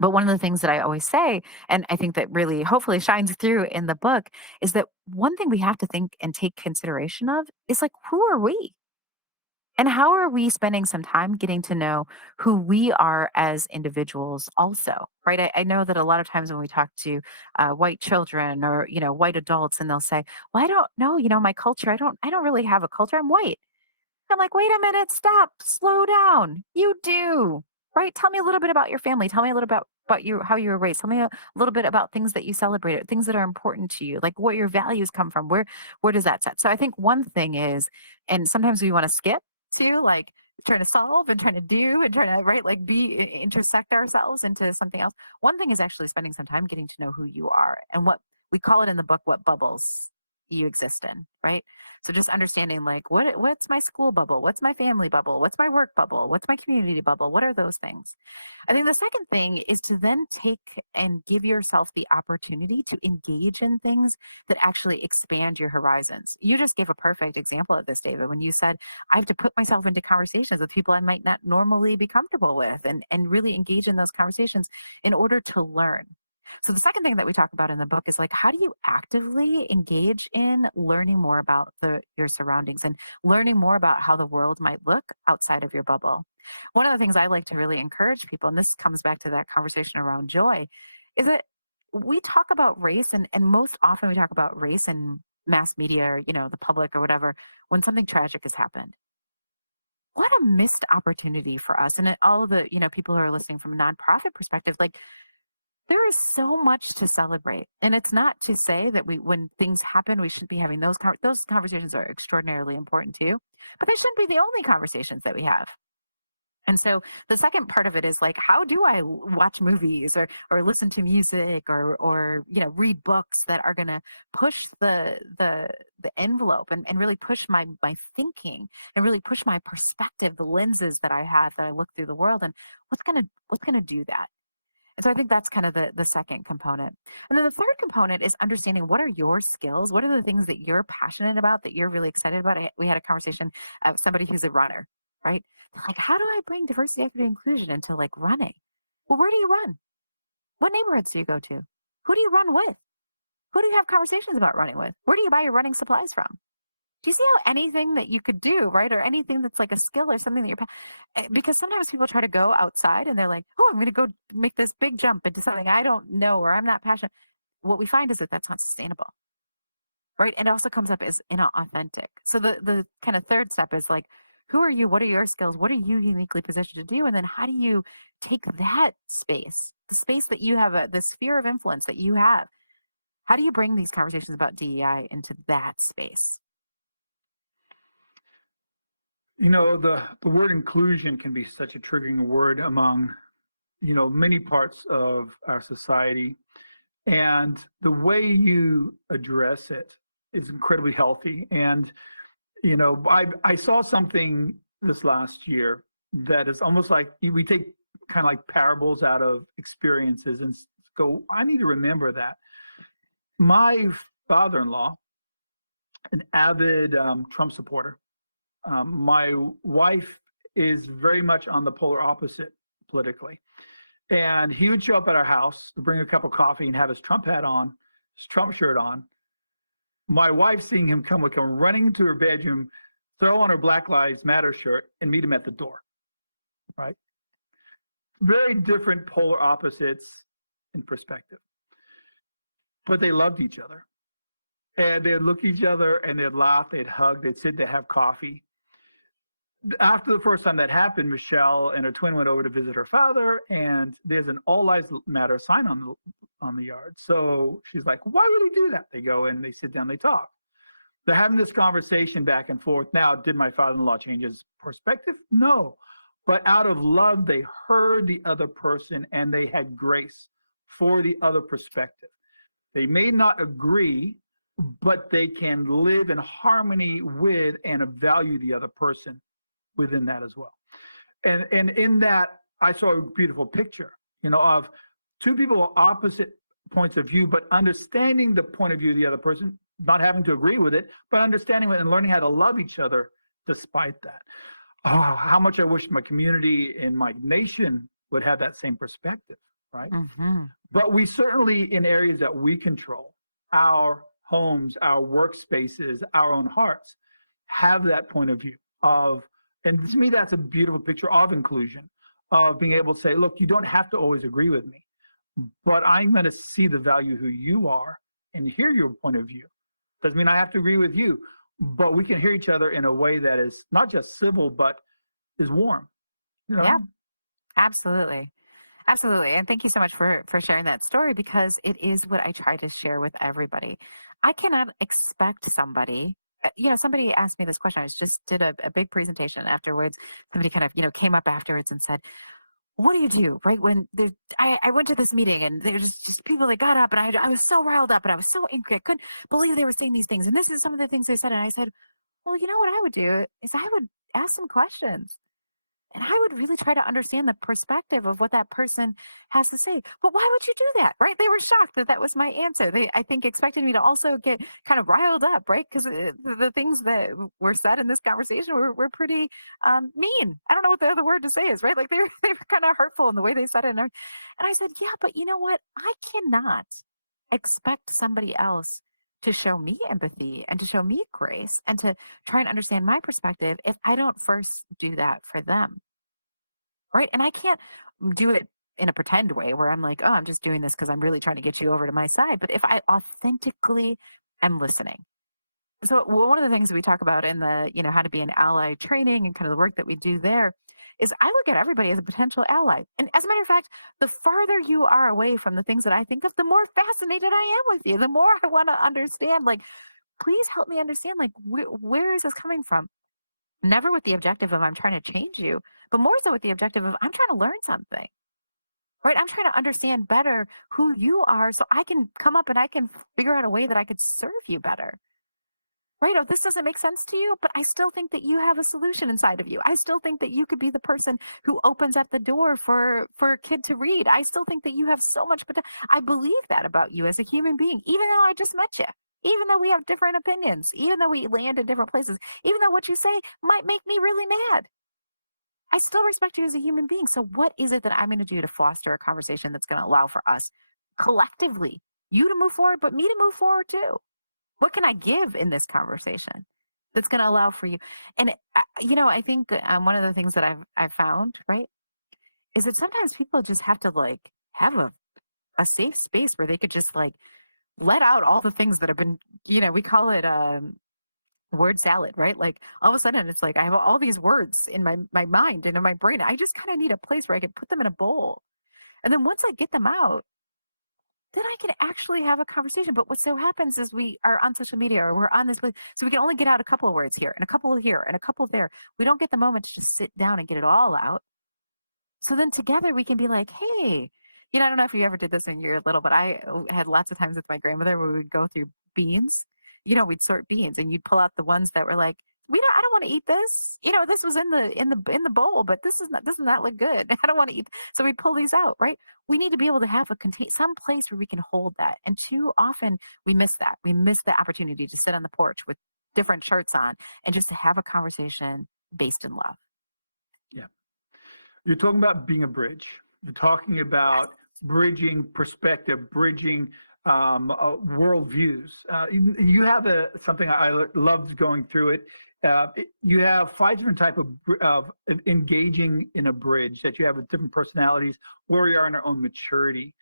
But one of the things that I always say, and I think that really hopefully shines through in the book, is that one thing we have to think and take consideration of is, like, who are we? And how are we spending some time getting to know who we are as individuals also, right? I know that a lot of times when we talk to white children or, white adults, and they'll say, well, I don't know, my culture, I don't really have a culture. I'm white. I'm like, wait a minute, stop, slow down. You do, right? Tell me a little bit about your family. Tell me a little bit about you, how you were raised. Tell me a little bit about things that you celebrated, things that are important to you, like what your values come from. Where does that set? So I think one thing is, and sometimes we want to skip to like trying to solve and trying to do and trying to right like intersect ourselves into something else. One thing is actually spending some time getting to know who you are and what we call it in the book, what bubbles you exist in, right? So just understanding like what's my school bubble? What's my family bubble? What's my work bubble? What's my community bubble? What are those things? I think the second thing is to then take and give yourself the opportunity to engage in things that actually expand your horizons. You just gave a perfect example of this, David, when you said, I have to put myself into conversations with people I might not normally be comfortable with and really engage in those conversations in order to learn. So the second thing that we talk about in the book is like how do you actively engage in learning more about your surroundings and learning more about how the world might look outside of your bubble. One of the things I like to really encourage people, and this comes back to that conversation around joy, is that we talk about race and most often we talk about race in mass media or the public or whatever when something tragic has happened. What a missed opportunity for us and all of the people who are listening from a nonprofit perspective, like there is so much to celebrate, and it's not to say that when things happen, we shouldn't be having those conversations are extraordinarily important too, but they shouldn't be the only conversations that we have. And so the second part of it is like, how do I watch movies or listen to music or read books that are going to push the envelope and really push my thinking and really push my perspective, the lenses that I have that I look through the world, and what's gonna do that. And so I think that's kind of the second component. And then the third component is understanding what are your skills? What are the things that you're passionate about, that you're really excited about? We had a conversation of somebody who's a runner, right? They're like, how do I bring diversity, equity, inclusion into like running? Well, where do you run? What neighborhoods do you go to? Who do you run with? Who do you have conversations about running with? Where do you buy your running supplies from? Do you see how anything that you could do, right? Or anything that's like a skill or something that because sometimes people try to go outside and they're like, oh, I'm going to go make this big jump into something I don't know or I'm not passionate. What we find is that that's not sustainable, right? And it also comes up as inauthentic. So the kind of third step is like, who are you? What are your skills? What are you uniquely positioned to do? And then how do you take that space, the space that you have, the sphere of influence that you have? How do you bring these conversations about DEI into that space? The word inclusion can be such a triggering word among, many parts of our society. And the way you address it is incredibly healthy. And, I saw something this last year that is almost like we take kind of like parables out of experiences and go, I need to remember that. My father in law, an avid Trump supporter, my wife is very much on the polar opposite politically. And he would show up at our house to bring a cup of coffee and have his Trump hat on, his Trump shirt on. My wife, seeing him come, would come running into her bedroom, throw on her Black Lives Matter shirt, and meet him at the door. Right? Very different polar opposites in perspective. But they loved each other. And they'd look at each other and they'd laugh, they'd hug, they'd sit, they'd have coffee. After the first time that happened, Michelle and her twin went over to visit her father, and there's an All Lives Matter sign on the yard. So she's like, "Why would he do that?" They go and they sit down, they talk. They're having this conversation back and forth. Now, did my father-in-law change his perspective? No, but out of love, they heard the other person and they had grace for the other perspective. They may not agree, but they can live in harmony with and value the other person within that as well. And in that, I saw a beautiful picture, of two people with opposite points of view, but understanding the point of view of the other person, not having to agree with it, but understanding it and learning how to love each other despite that. Oh, how much I wish my community and my nation would have that same perspective, right? Mm-hmm. But we certainly, in areas that we control, our homes, our workspaces, our own hearts, have that point of view of And to me, that's a beautiful picture of inclusion, of being able to say, look, you don't have to always agree with me, but I'm going to see the value who you are and hear your point of view. Doesn't mean I have to agree with you, but we can hear each other in a way that is not just civil, but is warm, you Yeah, know? absolutely. Absolutely. And thank you so much for sharing that story because it is what I try to share with everybody. I cannot expect somebody somebody asked me this question. I just did a big presentation afterwards. Somebody kind of, came up afterwards and said, what do you do? Right. When I went to this meeting and there was just people that got up and I was so riled up and I was so angry. I couldn't believe they were saying these things. And this is some of the things they said. And I said, well, you know what I would do is I would ask some questions. And I would really try to understand the perspective of what that person has to say. But why would you do that? Right? They were shocked that that was my answer. They, I think, expected me to also get kind of riled up, right? Because the things that were said in this conversation were pretty mean. I don't know what the other word to say is, right? Like they were kind of hurtful in the way they said it. And I said, yeah, but you know what? I cannot expect somebody else to show me empathy and to show me grace and to try and understand my perspective if I don't first do that for them. Right. And I can't do it in a pretend way where I'm like, oh, I'm just doing this because I'm really trying to get you over to my side. But if I authentically am listening. So one of the things that we talk about in the, how to be an ally training and kind of the work that we do there is I look at everybody as a potential ally. And as a matter of fact, the farther you are away from the things that I think of, the more fascinated I am with you, the more I want to understand, like, please help me understand, like, where is this coming from? Never with the objective of I'm trying to change you, but more so with the objective of I'm trying to learn something, right? I'm trying to understand better who you are so I can come up and I can figure out a way that I could serve you better. Right? Oh, this doesn't make sense to you, but I still think that you have a solution inside of you. I still think that you could be the person who opens up the door for a kid to read. I still think that you have so much potential. I believe that about you as a human being, even though I just met you. Even though we have different opinions, even though we land in different places, even though what you say might make me really mad, I still respect you as a human being. So, what is it that I'm going to do to foster a conversation that's going to allow for us collectively, you to move forward, but me to move forward too? What can I give in this conversation that's going to allow for you? And I think one of the things that I've found, right, is that sometimes people just have to like have a safe space where they could just like let out all the things that have been, we call it word salad, right? Like all of a sudden it's like I have all these words in my mind and in my brain. I just kind of need a place where I can put them in a bowl. And then once I get them out, then I can actually have a conversation. But what so happens is we are on social media or we're on this place. So we can only get out a couple of words here and a couple here and a couple there. We don't get the moment to just sit down and get it all out. So then together we can be like, hey, I don't know if you ever did this when you were little, but I had lots of times with my grandmother where we would go through beans. We'd sort beans and you'd pull out the ones that were like, I don't want to eat this. This was in the bowl, but this is not doesn't that look good? I don't want to eat. So we pull these out, right? We need to be able to have some place where we can hold that. And too often we miss that. We miss the opportunity to sit on the porch with different shirts on and just to have a conversation based in love. Yeah. You're talking about being a bridge. You're talking Yes. about bridging perspective, bridging worldviews. You have something I loved going through it. You have 5 different type of engaging in a bridge that you have with different personalities, where we are in our own maturity.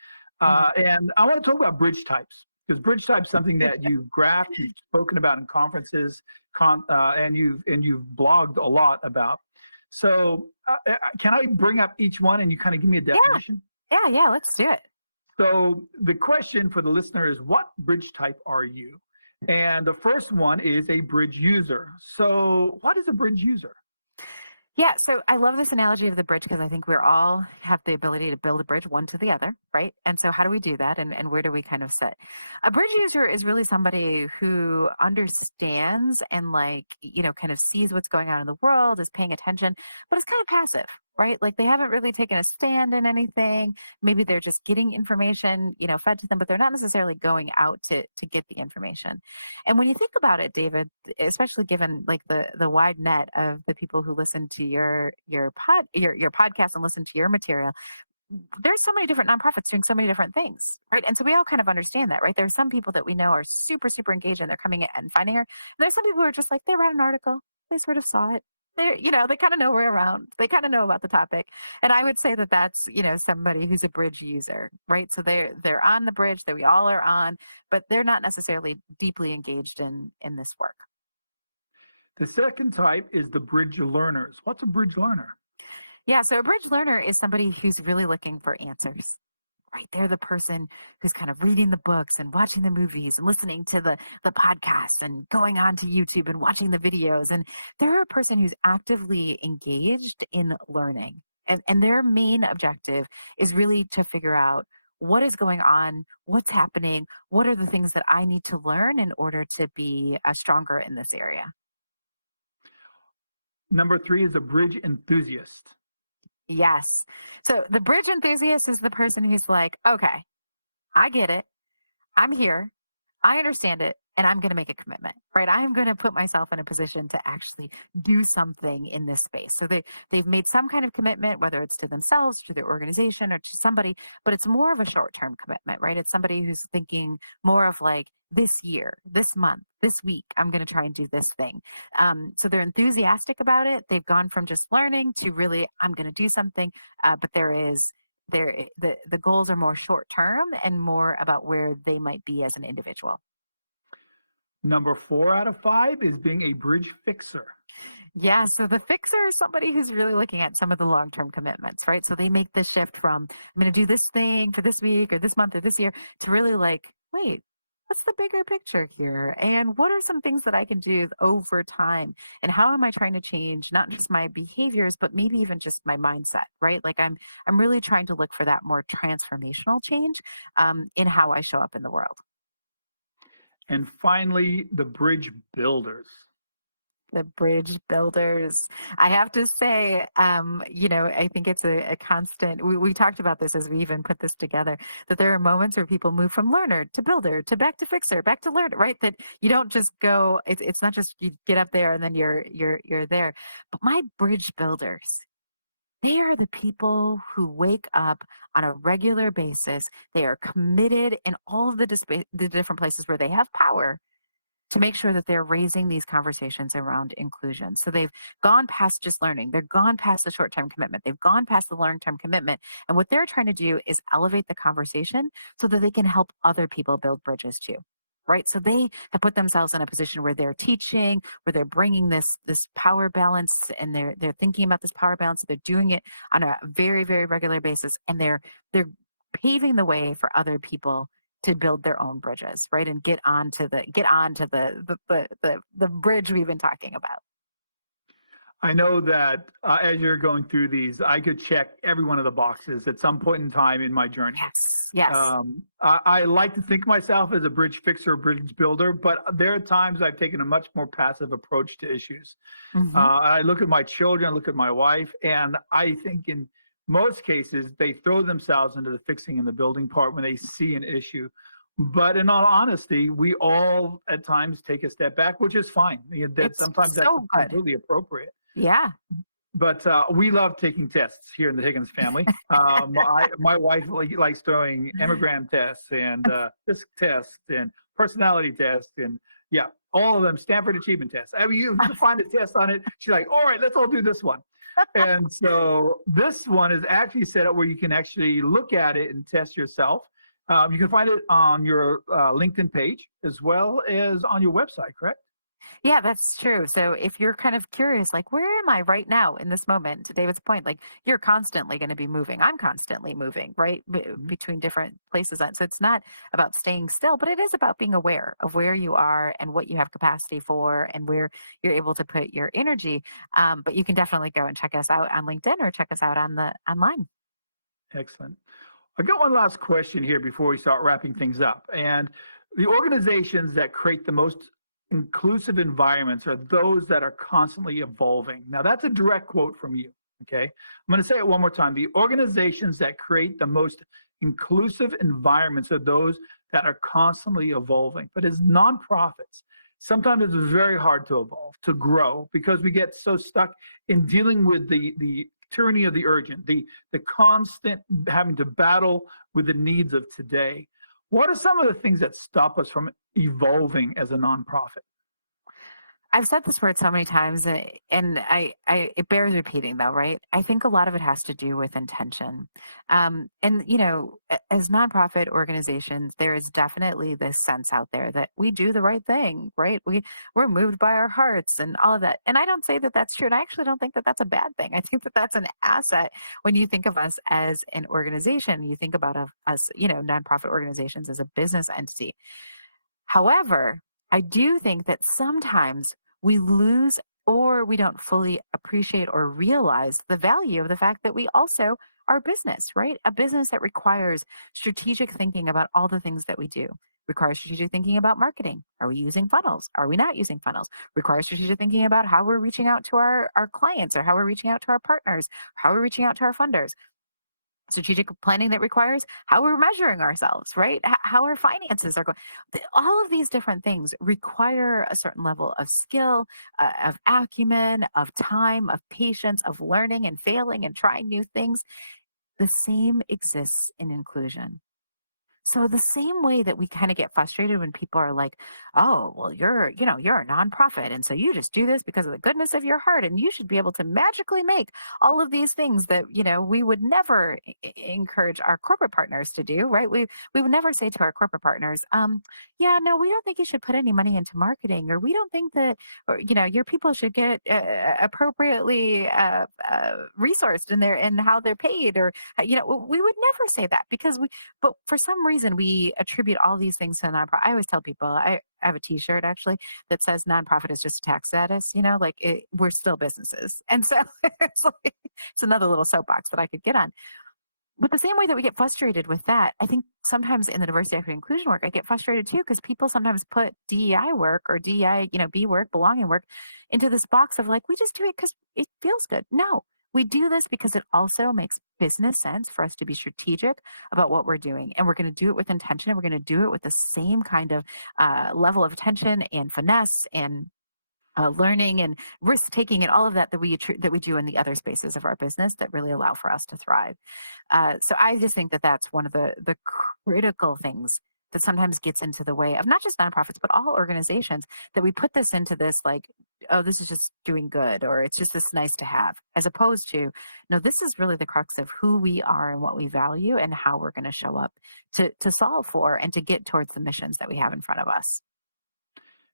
Mhm. And I want to talk about bridge types because bridge type is something that you've graphed, you've spoken about in conferences, and you've blogged a lot about. So, can I bring up each one and you kind of give me a Yeah. definition? Yeah. Let's do it. So, the question for the listener is, what bridge type are you? And the first one is a bridge user. So, what is a bridge user? Yeah, so I love this analogy of the bridge because I think we're all have the ability to build a bridge one to the other, right? And so how do we do that and where do we kind of sit? A bridge user is really somebody who understands and kind of sees what's going on in the world, is paying attention, but it's kind of passive, right? Like they haven't really taken a stand in anything. Maybe they're just getting information, fed to them, but they're not necessarily going out to get the information. And when you think about it, David, especially given like the wide net of the people who listen to your podcast and listen to your material, there's so many different nonprofits doing so many different things, right? And so we all kind of understand that, right? There are some people that we know are super, super engaged and they're coming in and finding her. And there's some people who are just like, they read an article, they sort of saw it. They kind of know we're around. They kind of know about the topic. And I would say that that's, somebody who's a bridge user, right? So they're on the bridge that we all are on, but they're not necessarily deeply engaged in this work. The second type is the bridge learners. What's a bridge learner? Yeah, so a bridge learner is somebody who's really looking for answers. Right, they're the person who's kind of reading the books and watching the movies and listening to the podcasts and going on to YouTube and watching the videos. And they're a person who's actively engaged in learning. And their main objective is really to figure out what is going on, what's happening, what are the things that I need to learn in order to be stronger in this area. Number three is a bridge enthusiast. Yes. So the bridge enthusiast is the person who's like, okay, I get it. I'm here. I understand it. And I'm going to make a commitment, right? I'm going to put myself in a position to actually do something in this space. So they've made some kind of commitment, whether it's to themselves, to their organization, or to somebody, but it's more of a short-term commitment, right? It's somebody who's thinking more of like this year, this month, this week, I'm going to try and do this thing. So they're enthusiastic about it. They've gone from just learning to really, I'm going to do something. But the goals are more short term and more about where they might be as an individual. Number 4 out of 5 is being a bridge fixer. Yeah, so the fixer is somebody who's really looking at some of the long-term commitments, right? So they make the shift from I'm going to do this thing for this week or this month or this year to really like, wait, what's the bigger picture here? And what are some things that I can do over time? And how am I trying to change not just my behaviors, but maybe even just my mindset, right? Like I'm really trying to look for that more transformational change in how I show up in the world. And finally, the bridge builders. The bridge builders. I have to say, I think it's a constant. We talked about this as we even put this together, that there are moments where people move from learner to builder to back to fixer, back to learner, right? That you don't just go, it's not just you get up there and then you're there. But my bridge builders, they are the people who wake up on a regular basis. They are committed in all of the different places where they have power to make sure that they're raising these conversations around inclusion. So they've gone past just learning. They're gone past the short-term commitment. They've gone past the long-term commitment. And what they're trying to do is elevate the conversation so that they can help other people build bridges too. Right. So they have put themselves in a position where they're teaching, where they're bringing this power balance and they're thinking about this power balance. They're doing it on a very, very regular basis. And they're paving the way for other people to build their own bridges, right? And get onto the bridge we've been talking about. I know that as you're going through these, I could check every one of the boxes at some point in time in my journey. Yes. Yes. I like to think myself as a bridge fixer, bridge builder, but there are times I've taken a much more passive approach to issues. Hmm. I look at my children, I look at my wife, and I think in most cases they throw themselves into the fixing and the building part when they see an issue. But in all honesty, we all at times take a step back, which is fine. That It's sometimes that's so good. completely appropriate. Yeah. But we love taking tests here in the Higgins family. My wife likes throwing enneagram tests and disc tests and personality tests and yeah, all of them Stanford achievement tests. I mean, you find a test on it. She's like, all right, let's all do this one. And so this one is actually set up where you can actually look at it and test yourself. You can find it on your LinkedIn page as well as on your website, correct? Yeah, that's true. So if you're kind of curious, like, where am I right now in this moment? To David's point, like, you're constantly going to be moving. I'm constantly moving, right? Mhm. Between different places. So it's not about staying still, but it is about being aware of where you are and what you have capacity for and where you're able to put your energy. But you can definitely go and check us out on LinkedIn or check us out on the online. Excellent. I got one last question here before we start wrapping things up. And the organizations that create the most inclusive environments are those that are constantly evolving. Now, that's a direct quote from you. Okay. I'm going to say it one more time. The organizations that create the most inclusive environments are those that are constantly evolving. But as nonprofits, sometimes it's very hard to evolve, to grow, because we get so stuck in dealing with the tyranny of the urgent, the constant having to battle with the needs of today. What are some of the things that stop us from evolving as a nonprofit? I've said this word so many times, and it bears repeating though, right? I think a lot of it has to do with intention. And as nonprofit organizations, there is definitely this sense out there that we do the right thing, right? We're moved by our hearts and all of that. And I don't say that that's true, and I actually don't think that that's a bad thing. I think that that's an asset when you think of us as an organization. You think about us, nonprofit organizations as a business entity. However, I do think that sometimes we lose or we don't fully appreciate or realize the value of the fact that we also are business, right? A business that requires strategic thinking about all the things that we do. Requires strategic thinking about marketing. Are we using funnels? Are we not using funnels? Requires strategic thinking about how we're reaching out to our clients or how we're reaching out to our partners, how we're reaching out to our funders. Strategic planning that requires how we're measuring ourselves, right? How our finances are going. All of these different things require a certain level of skill, of acumen, of time, of patience, of learning and failing and trying new things. The same exists in inclusion. So the same way that we kind of get frustrated when people are like, "Oh, well, you're a nonprofit, and so you just do this because of the goodness of your heart, and you should be able to magically make all of these things that we would never encourage our corporate partners to do, right? We would never say to our corporate partners, yeah, no, we don't think you should put any money into marketing, or we don't think that, or your people should get appropriately resourced in how they're paid, or we would never say that because but for some reason, we attribute all these things to nonprofit. I always tell people, I have a T-shirt actually that says nonprofit is just a tax status. We're still businesses, and so it's another little soapbox that I could get on. But the same way that we get frustrated with that, I think sometimes in the diversity, equity, inclusion work, I get frustrated too because people sometimes put DEI work or DEI, B work, belonging work into this box of like, we just do it because it feels good. No, we do this because it also makes business sense for us to be strategic about what we're doing. And we're going to do it with intention. And we're going to do it with the same kind of level of attention and finesse and learning and risk taking and all of that that we do in the other spaces of our business that really allow for us to thrive. So I just think that that's one of the critical things that sometimes gets into the way of not just nonprofits but all organizations, that we put this into this like, oh, this is just doing good, or it's just this nice to have, as opposed to, no, this is really the crux of who we are and what we value and how we're going to show up to solve for and to get towards the missions that we have in front of us.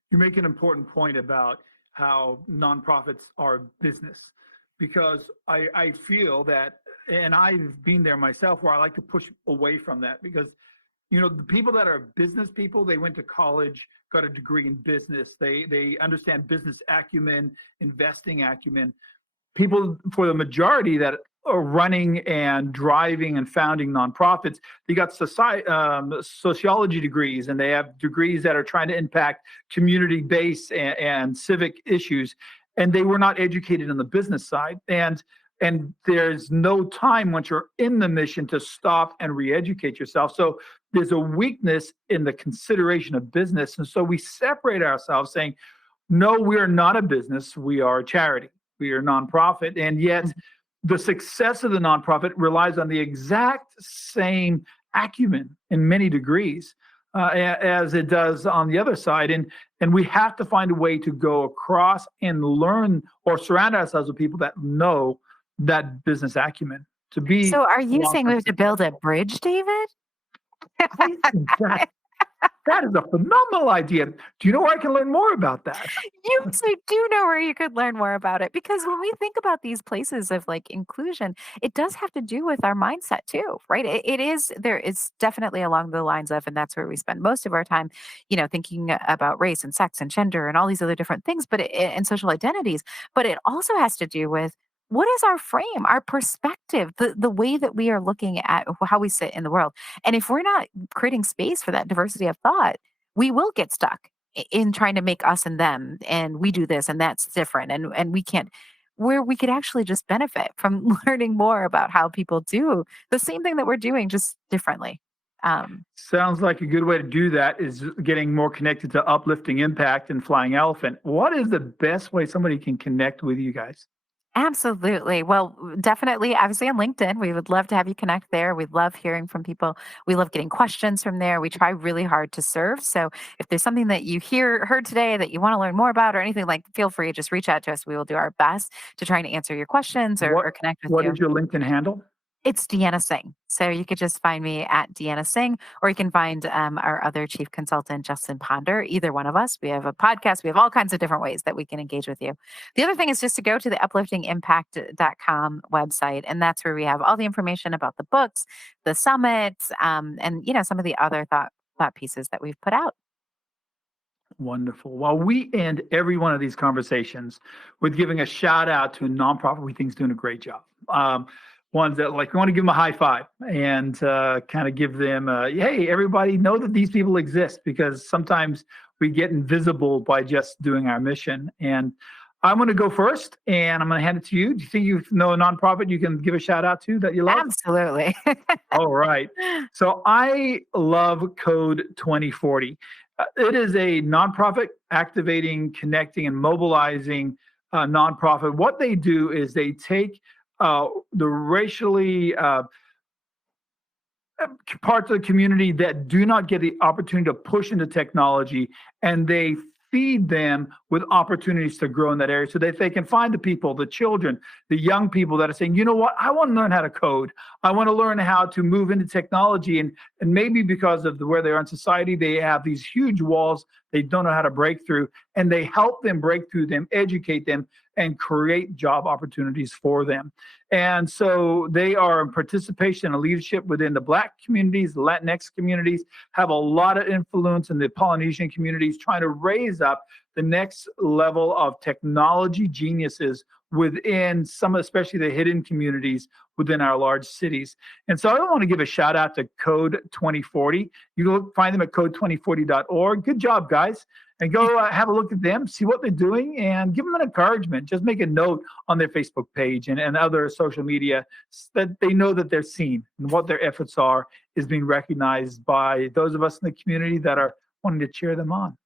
You make an important point about how nonprofits are business, because I feel that, and I've been there myself, where I like to push away from that because, the people that are business people, they went to college, got a degree in business. They understand business acumen, investing acumen. People, for the majority that are running and driving and founding nonprofits, they got sociology degrees, and they have degrees that are trying to impact community-based and civic issues, and they were not educated on the business side. And there's no time once you're in the mission to stop and re-educate yourself. So there's a weakness in the consideration of business, and so we separate ourselves, saying, no, we are not a business, we are a charity, we are a nonprofit. And yet the success of the nonprofit relies on the exact same acumen in many degrees as it does on the other side. And we have to find a way to go across and learn or surround ourselves with people that know that business acumen to be. So are you saying we have to build a bridge, David? I think that is a phenomenal idea. Do you know where I can learn more about that? You actually do know where you could learn more about it, because when we think about these places of like inclusion, it does have to do with our mindset too, right? It's definitely along the lines of, and that's where we spend most of our time, thinking about race and sex and gender and all these other different things, and social identities. But it also has to do with, what is our frame, our perspective, the way that we are looking at how we sit in the world. And if we're not creating space for that diversity of thought, we will get stuck in trying to make us and them, and we do this and that's different, and we can't, where we could actually just benefit from learning more about how people do the same thing that we're doing, just differently. Sounds like a good way to do that is getting more connected to Uplifting Impact and Flying Elephant. What is the best way somebody can connect with you guys? Absolutely. Well, definitely, obviously on LinkedIn, we would love to have you connect there. We love hearing from people. We love getting questions from there. We try really hard to serve. So if there's something that you heard today that you want to learn more about or anything, like, feel free to just reach out to us. We will do our best to try and answer your questions What or connect with what you. is your LinkedIn handle? It's Deanna Singh. So you could just find me at Deanna Singh, or you can find our other chief consultant, Justin Ponder, either one of us. We have a podcast. We have all kinds of different ways that we can engage with you. The other thing is just to go to the upliftingimpact.com website. And that's where we have all the information about the books, the summits, and, some of the other thought pieces that we've put out. Wonderful. Well, we end every one of these conversations with giving a shout out to a nonprofit we think is doing a great job. Ones that, like, we want to give them a high five and kind of give them, hey, everybody know that these people exist, because sometimes we get invisible by just doing our mission. And I'm going to go first, and I'm going to hand it to you. Do you think you know a nonprofit you can give a shout out to that you love? Absolutely. All right. So I love Code 2040. It is a nonprofit activating, connecting, and mobilizing nonprofit. What they do is they take the racially parts of the community that do not get the opportunity to push into technology, and they feed them with opportunities to grow in that area so that they can find the people, the children, the young people that are saying, you know what, I want to learn how to code. I want to learn how to move into technology. And maybe because of where they are in society, they have these huge walls they don't know how to break through, and they help them break through them, educate them, and create job opportunities for them. And so they are in participation and leadership within the Black communities, the Latinx communities, have a lot of influence in the Polynesian communities, trying to raise up the next level of technology geniuses within some, especially the hidden communities within our large cities. And so I want to give a shout out to Code 2040. You can find them at code2040.org. Good job, guys. And go have a look at them, see what they're doing, and give them an encouragement. Just make a note on their Facebook page and other social media that they know that they're seen and what their efforts are is being recognized by those of us in the community that are wanting to cheer them on.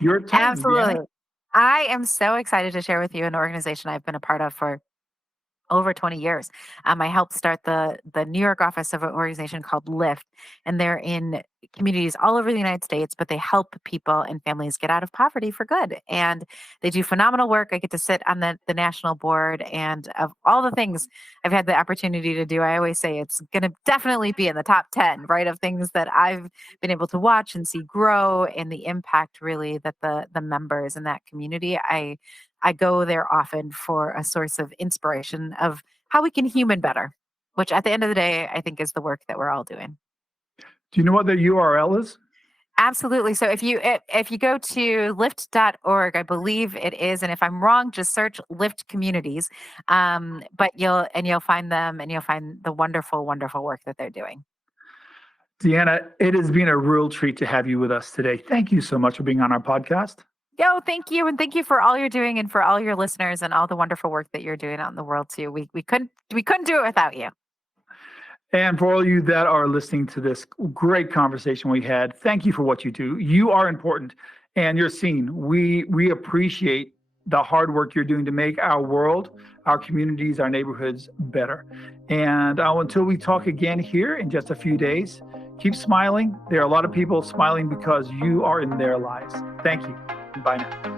Your turn, Absolutely. Deanna. I am so excited to share with you an organization I've been a part of for over 20 years. I helped start the New York office of an organization called Lift, and they're in communities all over the United States, but they help people and families get out of poverty for good. And they do phenomenal work. I get to sit on the national board, and of all the things I've had the opportunity to do, I always say it's going to definitely be in the top 10, right, of things that I've been able to watch and see grow, and the impact really that the members in that community. I go there often for a source of inspiration of how we can human better, which at the end of the day, I think is the work that we're all doing. Do you know what the URL is? Absolutely. So if you go to lift.org, I believe it is, and if I'm wrong, just search Lift Communities. But you'll find them, and you'll find the wonderful, wonderful work that they're doing. Deanna, it has been a real treat to have you with us today. Thank you so much for being on our podcast. Yo, thank you. And thank you for all you're doing, and for all your listeners, and all the wonderful work that you're doing out in the world too. We couldn't do it without you. And for all you that are listening to this great conversation we had, thank you for what you do. You are important and you're seen. We appreciate the hard work you're doing to make our world, our communities, our neighborhoods better. And until we talk again here in just a few days, keep smiling. There are a lot of people smiling because you are in their lives. Thank you. Bye now.